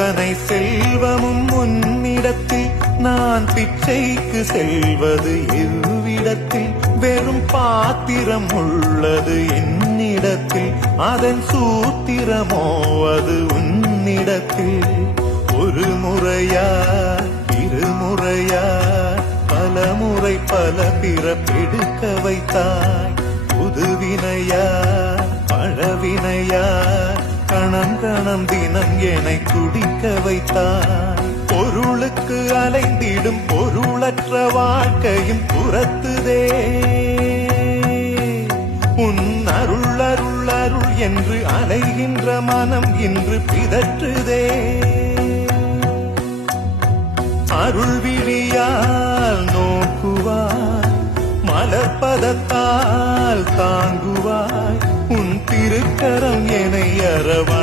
அத்தனை செல்வமும் உன்னிடத்தில் நான் பிச்சைக்கு செல்வது எவ்விடத்தில் வெறும் பாத்திரம் உள்ளது என்னிடத்தில் அதன் சூத்திரமோ அது உன்னிடத்தில் ஒரு முறையா இருமுறையா பல முறை பல பிறப்பெடுக்க வைத்தாய் புதுவினையா பழவினையா கணம் கணம் தினம் என்னை குடிக்க வைத்தாய் பொருளுக்கு அலைந்திடும் பொருளற்ற வாழ்க்கையும் புறத்துதே உன் அருள் அருள் அருள் என்று அலைகின்ற மனம் இன்று பிதற்றுதே அருள் விழியால் நோக்குவாய் மலர்பதத்தால் தாங்குவாய் உன் திருக்கரம் என்னை அரவணை